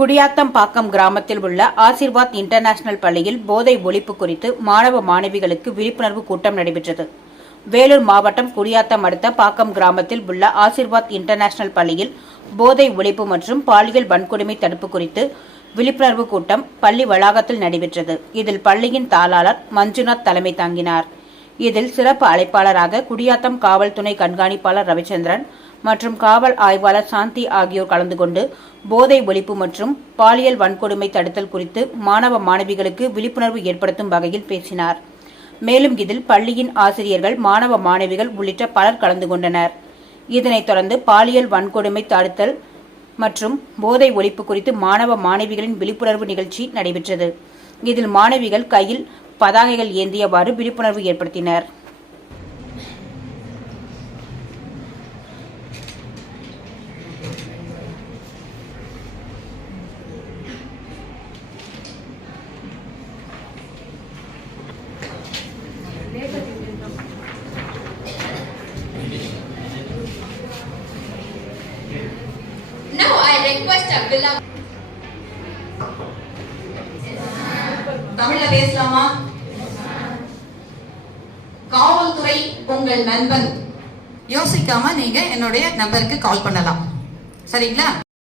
குடியாத்தம்பாக்கம் கிராமத்தில் உள்ள ஆசிர்வாத் இன்டர்நேஷனல் பள்ளியில் போதை ஒழிப்பு குறித்து மாணவ மாணவிகளுக்கு விழிப்புணர்வு கூட்டம் நடைபெற்றது. வேலூர் மாவட்டம் குடியாத்தம் அடுத்த பாக்கம் கிராமத்தில் உள்ள ஆசிர்வாத் இன்டர்நேஷனல் பள்ளியில் போதை ஒழிப்பு மற்றும் பாலியல் வன்கொடுமை தடுப்பு குறித்து விழிப்புணர்வு கூட்டம் பள்ளி வளாகத்தில் நடைபெற்றது. இதில் பள்ளியின் தாளாளர் மஞ்சுநாத் தலைமை தாங்கினார். இதில் சிறப்பு அழைப்பாளராக குடியாத்தம் காவல் துணை கண்காணிப்பாளர் ரவிச்சந்திரன் மற்றும் காவல் ஆய்வாளர் சாந்தி ஆகியோர் கலந்து கொண்டு போதை ஒழிப்பு மற்றும் பாலியல் வன்கொடுமை தடுத்தல் குறித்து மாணவ மாணவிகளுக்கு விழிப்புணர்வு ஏற்படுத்தும் வகையில் பேசினார். மேலும் இதில் பள்ளியின் ஆசிரியர்கள் மாணவ மாணவிகள் உள்ளிட்ட பலர் கலந்து கொண்டனர். இதனைத் தொடர்ந்து பாலியல் வன்கொடுமை தடுத்தல் மற்றும் போதை ஒழிப்பு குறித்து மாணவ மாணவிகளின் விழிப்புணர்வு நிகழ்ச்சி நடைபெற்றது. இதில் மாணவிகள் கையில் பதாகைகள் ஏந்தியவாறு விழிப்புணர்வு ஏற்படுத்தினர் Now I request Abdullah. தமிழ்ல பேசலாமா உங்கள் நண்பன். யோசிக்காம நீங்க என்னுடைய நம்பருக்கு கால் பண்ணலாம். சரிங்களா?